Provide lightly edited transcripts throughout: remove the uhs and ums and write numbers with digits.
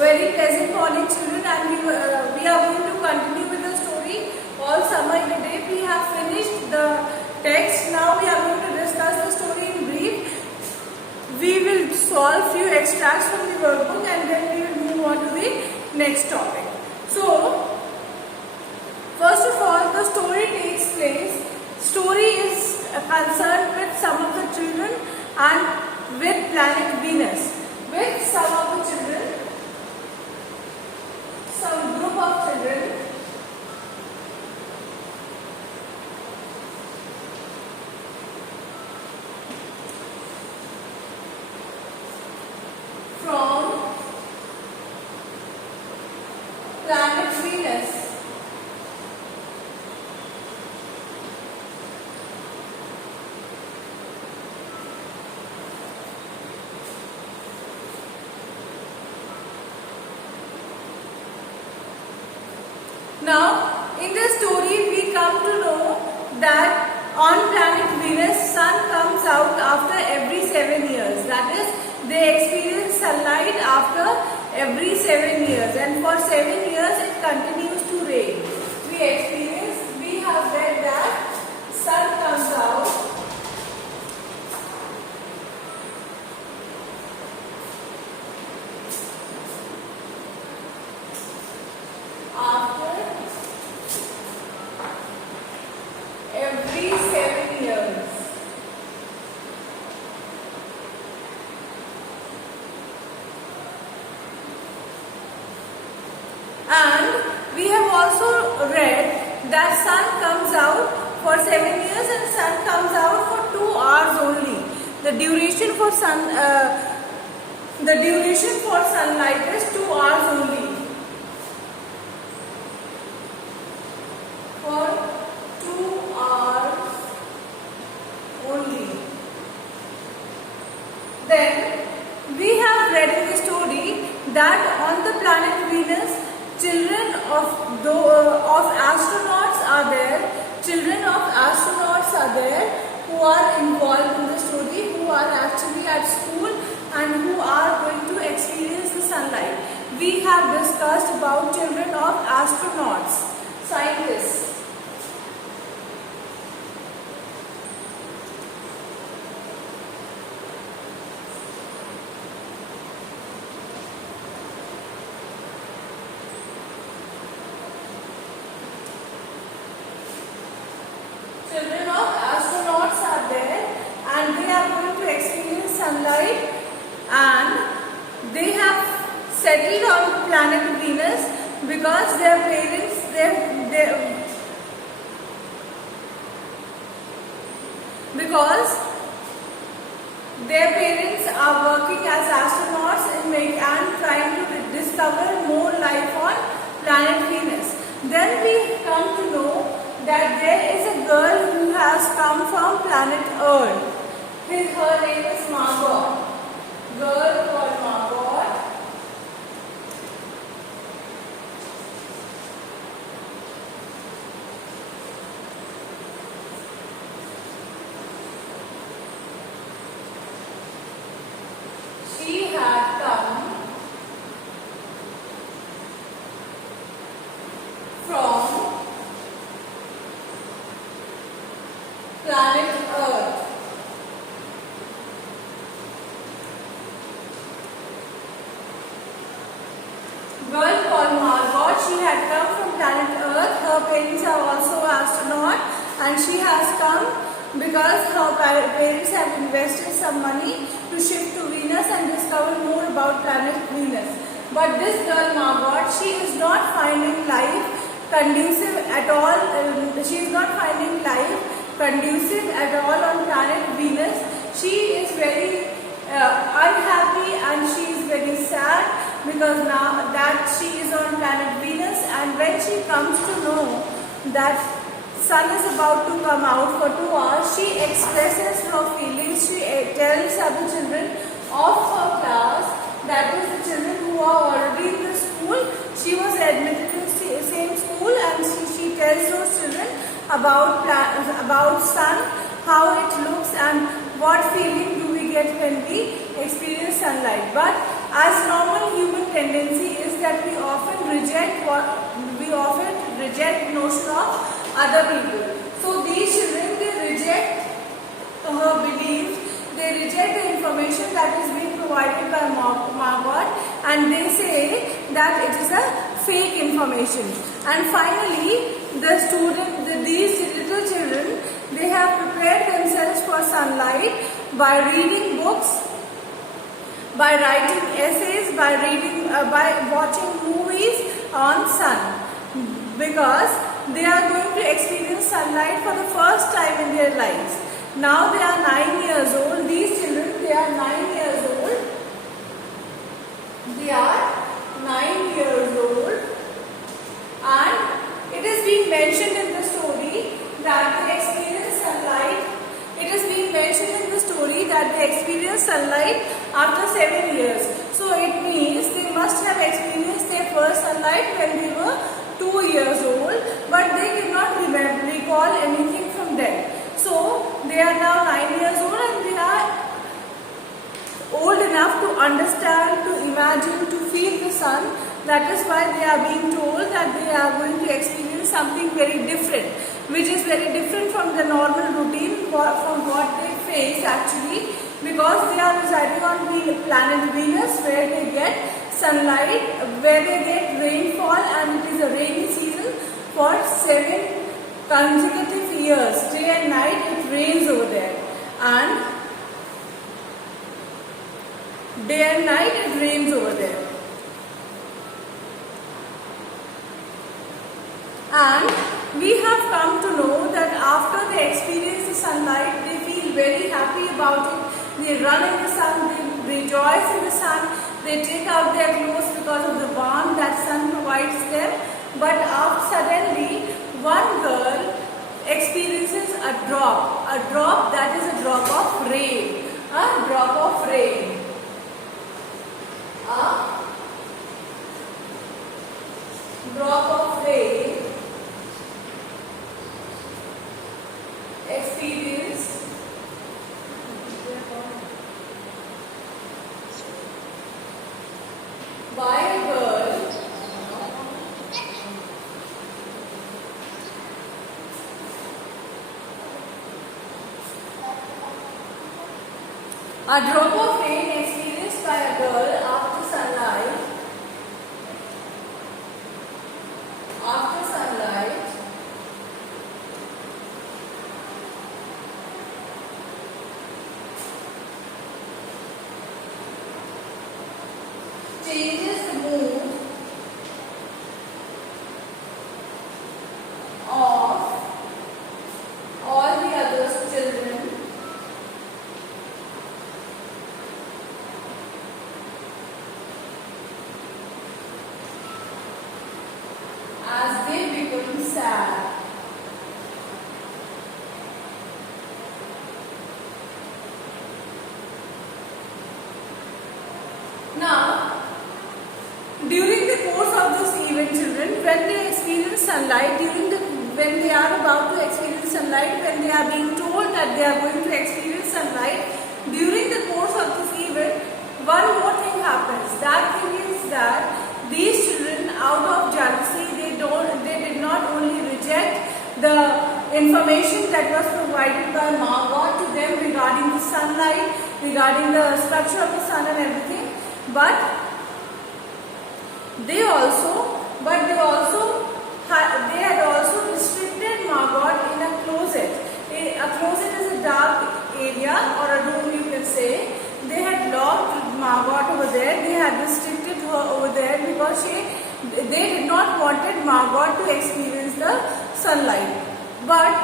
very pleasant morning, children, and we are going to continue with the story all summer in a day. We have finished the text. Now we are going to discuss the story in brief. We will solve few extracts from the workbook and then we will move on to the next topic. So, first of all, the story takes place. Story is concerned with some of the children and with planet Venus. With some of the children, some group of children from planet Venus. Now, in the story, we come to know that on planet Venus, sun comes out after every 7 years. That is, they experience sunlight after every 7 years, and for 7 years it continues to rain. We have read that sun comes out after every 7 years. And we have also read that sun comes out for 7 years and sun comes out for 2 hours only. The duration for sunlight is 2 hours only. For 2 hours only. Then we have read in the story that on the planet Venus, children of astronauts are there. Children of astronauts are there who are involved in the story, who are actually at school and who are going to experience the sunlight. We have discussed about children of astronauts, scientists. Children of astronauts are there and they are going to experience sunlight, and they have settled on planet Venus because their parents are working as astronauts and trying to discover more life on planet Venus. Then we come to know that there is a girl who has come from planet Earth. Her name is Margot. Girl called Margot. She had come from planet Earth. Girl called Margot, she had come from planet Earth. Her parents are also astronauts, and she has come because her parents have invested some money to shift to Venus and discover more about planet Venus. But this girl Margot, she is not finding life conducive at all. She is not finding life conducive at all on planet Venus. She is very unhappy and she is very sad because now that she is on planet Venus, and when she comes to know that sun is about to come out for 2 hours, she expresses her feelings. She tells other children of her class, that is the children who are already in the school. She was admitted to the same school, and she tells those children about sun, how it looks and what feeling do we get when we experience sunlight. But as normal human tendency reject notion of other people. So these children, they reject her beliefs, they reject the information that is being provided by Margot, and they say that it is a fake information. And finally, these little children, they have prepared themselves for sunlight by reading books, by writing essays, by watching movies on sun, because they are going to experience sunlight for the first time in their lives. Now they are 9 years old. These children, they are 9 years old. They are 9 years old, and it is being mentioned in the story that they experience sunlight. It is being mentioned in the story that they experience sunlight after 7 years. So it means they must have experienced their first sunlight when they were 2 years old, but they cannot recall anything from them. So they are now 9 years old, and they are old enough to understand, to imagine, to feel the sun. That is why they are being told that they are going to experience something very different, which is very different from the normal routine, from what they face actually, because they are residing on the planet Venus, where they get sunlight, where they get rainfall, and it is a rainy season for 7 consecutive years. Day and night it rains over there, and day and night it rains over there. And we have come to know that after they experience the sunlight, they feel very happy about it. They run in the sun, they rejoice in the sun, they take out their clothes because of the warmth that sun provides them. But suddenly, one girl experiences a drop that is a drop of rain. A drop of rain. A drop of rain experienced by a girl experienced by a girl after sunlight changes the mood of all the other children as they become sad. Now, during the course of this event, children, when they experience sunlight, when they are about to experience sunlight, when they are being told that they are going to experience sunlight, during the course of this event, one more thing happens. That thing is that these children, out of jealousy, they did not only reject the information that was provided by Margot to them regarding the sunlight, regarding the structure of the sun and everything, but they had also restricted Margot in a closet. A closet is a dark area or a room, you can say. They had locked Margot over there. They had restricted her over there because they did not wanted Margot to experience the sunlight. But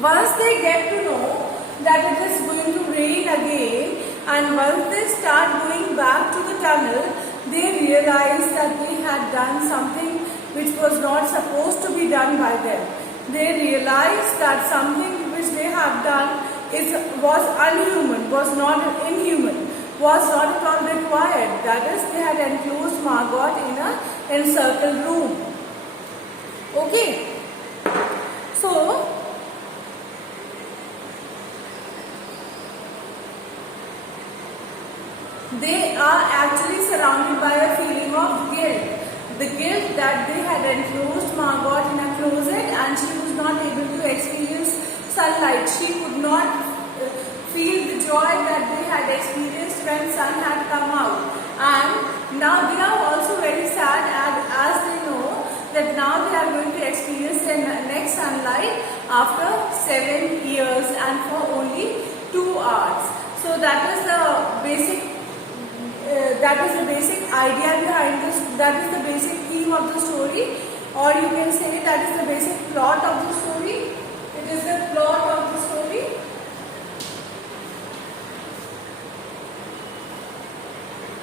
once they get to know that it is going to rain again, and once they start going back to the tunnel, they realize that they had done something which was not supposed to be done by them. They realize that something which they have done was unhuman, was not inhuman, was not at all required. That is, they had enclosed Margot in an encircled room. Okay. So, they are actually surrounded by a feeling of guilt. the guilt that they had enclosed Margot in a closet and she was not able to experience sunlight. She could not feel the joy that they had experienced when sun had come out. And now they are also very sad as they know that now they are going to experience the next sunlight after 7 years and for only 2 hours. So that is the basic idea behind this. That is the basic theme of the story, or you can say that is the basic plot of the story. It is the plot of the story.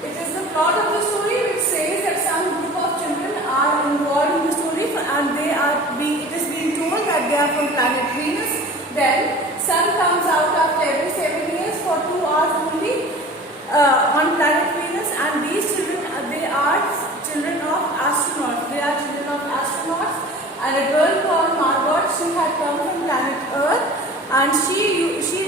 It is the plot of the story which says that some group of children are involved in the story and it is being told that they are from planet Venus. Then sun comes out after every 7 years for 2 hours only on planet Venus, and these children they are children of astronauts. They are children of astronauts, and a girl called Margot, she had come from planet Earth, and she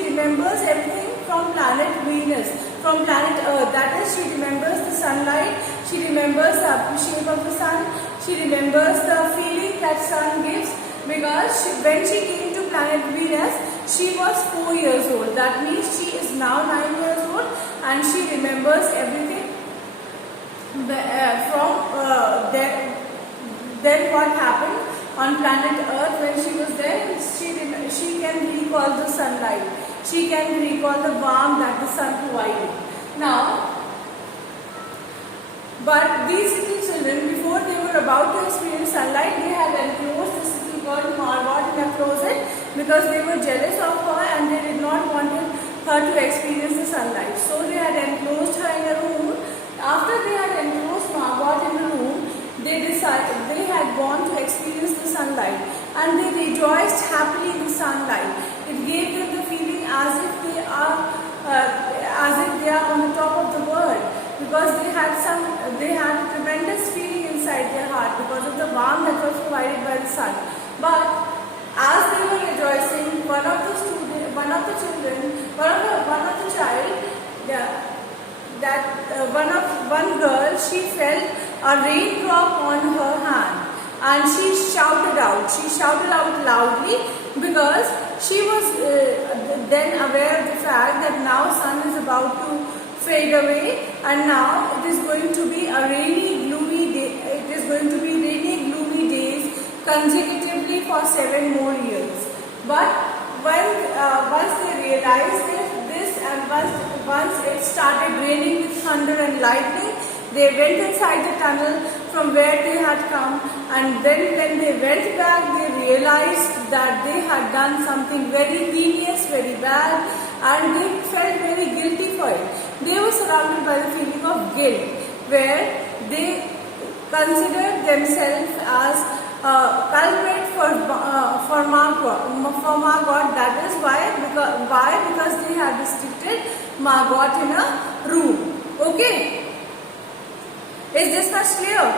remembers everything from planet Venus, from planet Earth. That is, she remembers the sunlight, she remembers the shape of the sun, she remembers the feeling that sun gives, because when she came to planet Venus, she was 4 years old. That means she is now 9 years old, and she remembers everything from then what happened on planet Earth when she was there. She can recall the sunlight. She can recall the warmth that the sun provided. Now, but these little children, before they were about to experience sunlight, they had enclosed this little girl Margot in a closet because they were jealous of her and they did not want her to experience the sunlight. So they had enclosed her in a room. After they had enclosed Margot in the room, they had gone to experience the sunlight, and they rejoiced happily in the sunlight. It gave them the feeling as if they are on the top of the world, because they had a tremendous feeling inside their heart because of the warmth that was provided by the sun. But as they were rejoicing, one of the one girl, she felt a raindrop on her hand, and she shouted out. She shouted out loudly because she was then aware of the fact that now sun is about to fade away, and now it is going to be a rainy, gloomy day. It is going to be rainy, gloomy days consecutively for 7 more years. But once they realized this, and once it started raining with thunder and lightning, they went inside the tunnel from where they had come, and then when they went back, they realized that they had done something very heinous, very bad, and they felt very guilty for it. They were surrounded by the feeling of guilt, where they considered themselves as culprit for Margot. That is why? Because they had restricted Margot in a room. Okay. Is this much clear?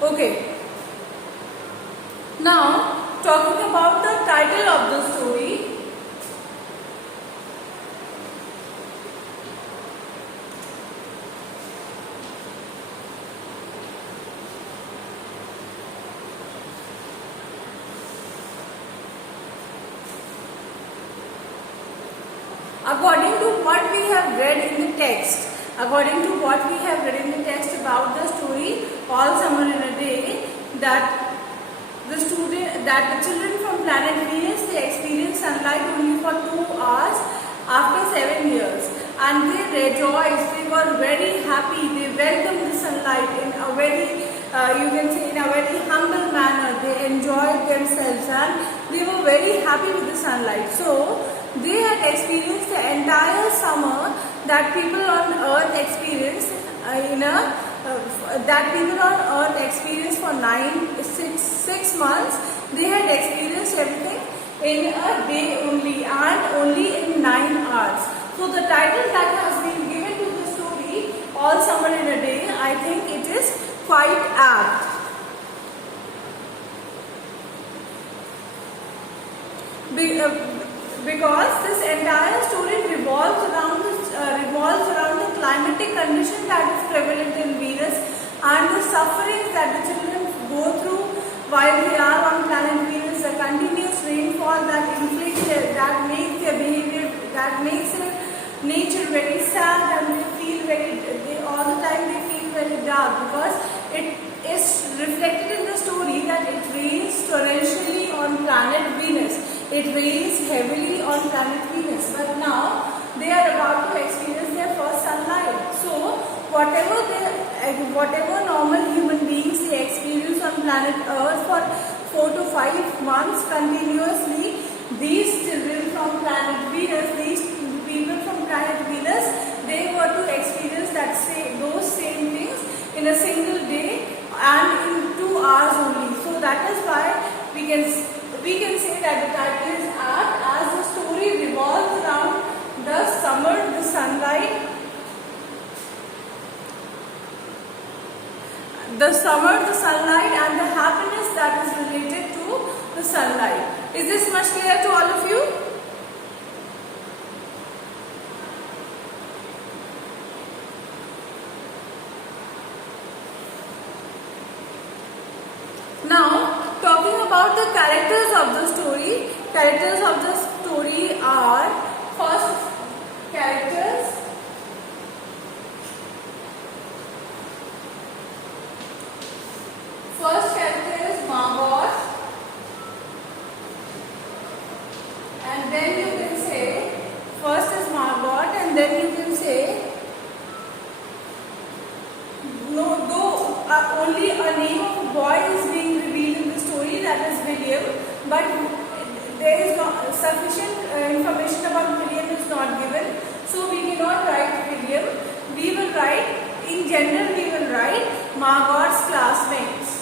Okay. Now, talking about the title of the story. According to what we have read in the text, about the story All Summer in a Day, that the children from planet Venus, they experience sunlight only for 2 hours after 7 years, and they rejoiced. They were very happy. They welcomed the sunlight in a very you can say in a very humble manner. They enjoyed themselves and they were very happy with the sunlight. So they had experienced the entire summer that people on earth experience for 6 months. They had experienced everything in a day only, and only in 9 hours. So the title that has been given to the story, All Summer in a Day, I think it is quite apt. Because this entire story revolves around the climatic condition that is prevalent in Venus and the sufferings that the children go through while they are on planet Venus, the continuous rainfall that inflicts that makes their behavior, that makes their nature very sad, and they feel all the time they feel very dark, because it is reflected in the story that it rains torrentially on planet Venus. It rains heavily on planet Venus, but now they are about to experience their first sunlight. So whatever normal human beings they experience on planet Earth for 4 to 5 months continuously, these children from planet Venus, these people from planet Venus, they were to experience those same things in a single day and in 2 hours only. So that is why we can say that the title is apt, as the story revolves around the summer, the sunlight, and the happiness that is related to the sunlight. Is this much clear to all of you? Now, talking about the characters of the story. Characters of the story are, first characters, is Margot, and then you can say, first is Margot, and then you can say, no, though only a name of a boy is being revealed in the story, that is William, but there is not sufficient information about William is not given, so we cannot write William. We will write, in general we will write Margot's classmates.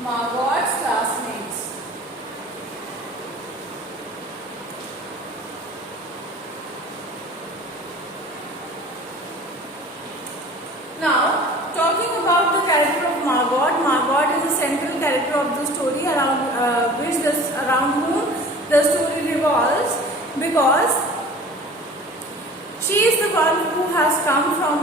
Margot's classmates. Now, talking about the character of Margot. Margot is the central character of the story, around whom the story revolves, because she is the one who has come from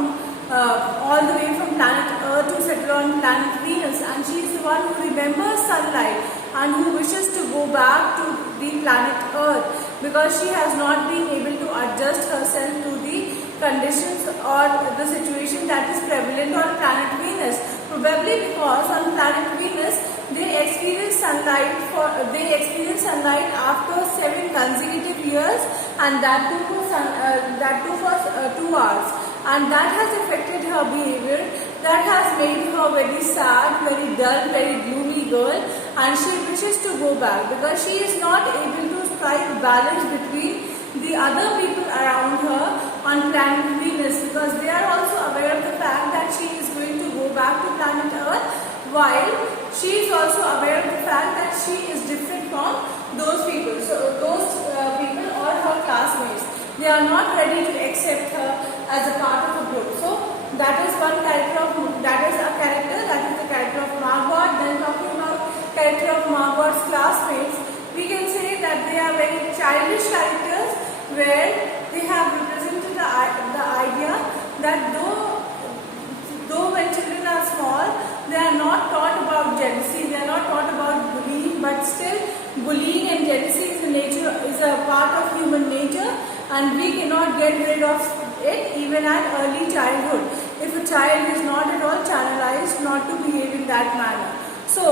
all the way from planet Earth to settle on planet Venus, and she is the one who remembers sunlight and who wishes to go back to the planet Earth, because she has not been able to adjust herself to the conditions or the situation that is prevalent on planet Venus. Probably because on planet Venus they experience sunlight after 7 consecutive years, and that too for 2 hours, and that has affected her behavior. That has made her very sad, very dull, very gloomy girl, and she wishes to go back because she is not able to strike balance between the other people around her on planet Venus, because they are also aware of the fact that she is going to go back to planet Earth, while she is also aware of the fact that she is different from those people. So those people or her classmates, they are not ready to accept her as a part of a group. So that is the character of Margot. Then talking about character of Margot's classmates, we can say that they are very childish characters, where they have represented the idea that though when children are small, they are not taught about jealousy, they are not taught about bullying, but still bullying and jealousy is a part of human nature, and we cannot get rid of it even at early childhood if a child is not at all channelized not to behave in that manner. So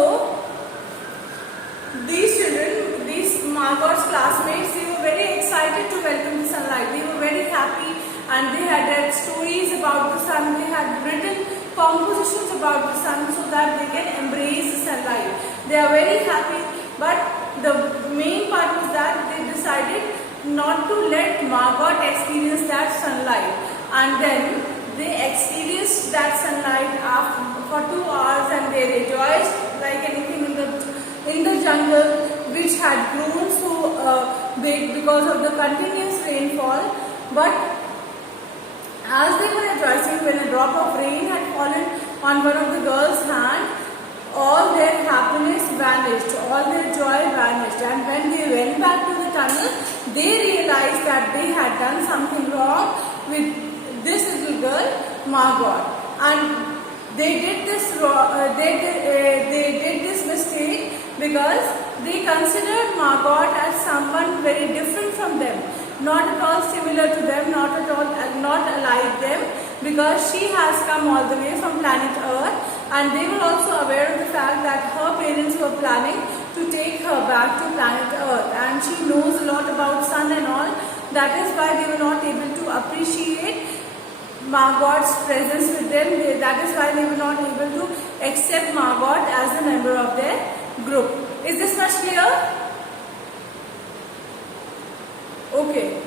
these children, these Margot's classmates, they were very excited to welcome the sunlight. They were very happy, and they had read stories about the sun. They had written compositions about the sun so that they can embrace the sunlight. They are very happy, but the main part was that they decided not to let Margot experience that sunlight, and then they experienced that sunlight for 2 hours, and they rejoiced like anything in the jungle, which had grown so big because of the continuous rainfall. But as they were rejoicing, when a drop of rain had fallen on one of the girls' hand, all their happiness vanished, all their joy vanished, and when they went back to the tunnel, they realized that they had done something wrong with this little girl, Margot. And they did this mistake because they considered Margot as someone very different from them, not at all similar to them, not at all not alike them, because she has come all the way from planet Earth, and they were also aware of the fact that her parents were planning to take her back to planet Earth, and she knows a lot about sun and all. That is why they were not able to appreciate Margot's presence with them. That is why they were not able to accept Margot as a member of their group. Is this much clear? Okay.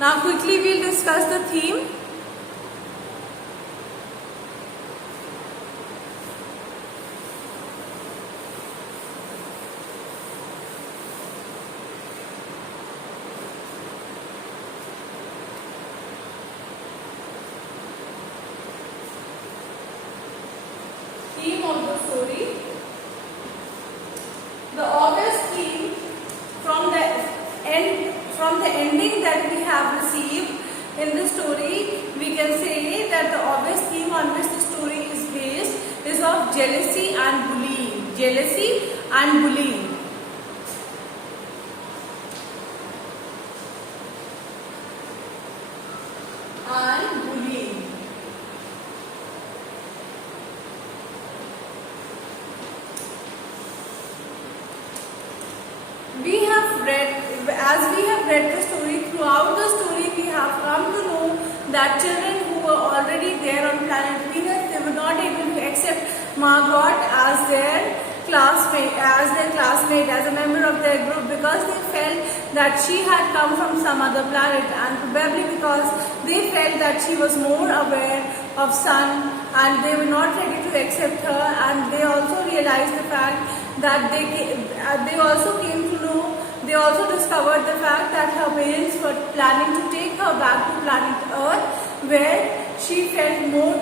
Now quickly we'll discuss the theme. Theme of the story. The obvious theme from the ending that we have received in the story, we can say that the obvious theme on which the story is based is of jealousy and bullying. Jealousy and bullying. And bullying. As we have read the story, throughout the story we have come to know that children who were already there on planet Venus, they were not able to accept Margot as their classmate, as a member of their group, because they felt that she had come from some other planet, and probably because they felt that she was more aware of sun, and they were not ready to accept her, and they also realized the fact that they also discovered the fact that her parents were planning to take her back to planet Earth, where she felt more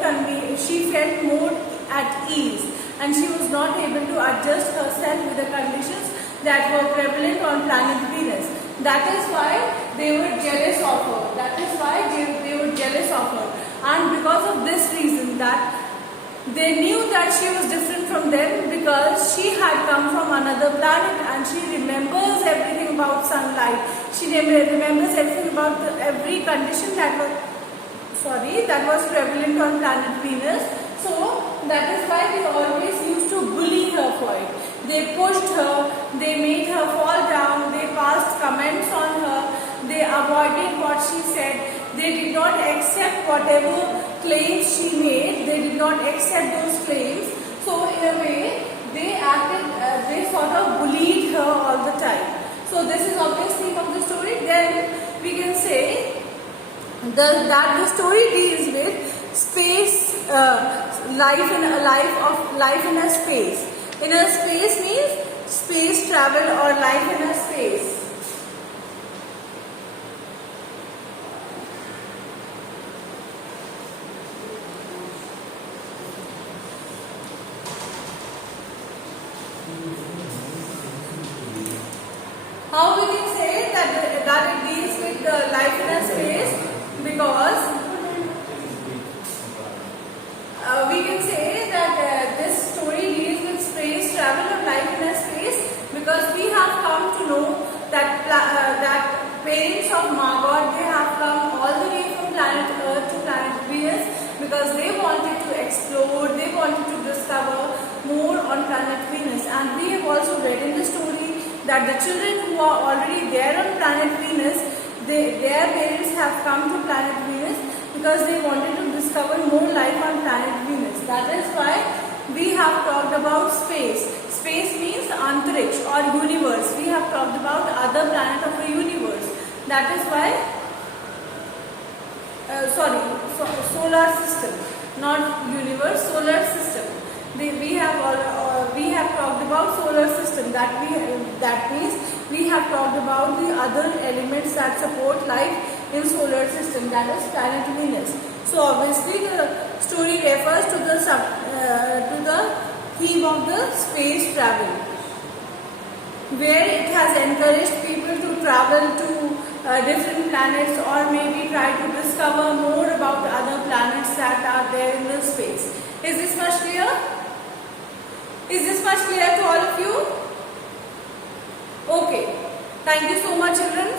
at ease, and she was not able to adjust herself with the conditions that were prevalent on planet Venus. That is why they were jealous of her. And because of this reason, that they knew that she was different from them, because she had come from another planet and she remembers everything about sunlight. She remembers everything about every condition that was prevalent on planet Venus. So that is why they always used to bully her for it. They pushed her, they made her fall down, they passed comments on her, they avoided what she said, they did not accept whatever claims she made, they did not accept those claims. So in a way, they sort of bullied her all the time. So this is obviously from the story. Then we can say that the story deals with space, life in a space. Inner space means space travel or life in a space. How we can say that it deals with the life in a space? Because we can say that this story deals with space travel or life in a space, because we have come to know that parents of Margot, they have come all the way from planet Earth to planet Venus, because they wanted to explore, they wanted to discover more on planet Venus. And we have also read in the story that the children who are already there on planet Venus, their parents have come to planet Venus because they wanted to discover more life on planet Venus. That is why we have talked about space. Space means antariksh or universe. We have talked about other planet of the universe. That is why, solar system, not universe, solar system. We have talked about solar system. That means we have talked about the other elements that support life in solar system. That is planet Venus. So obviously the story refers to the theme of the space travel, where it has encouraged people to travel to different planets, or maybe try to discover more about other planets that are there in the space. Is this much clear? Is this much clear to all of you? Okay. Thank you so much, children.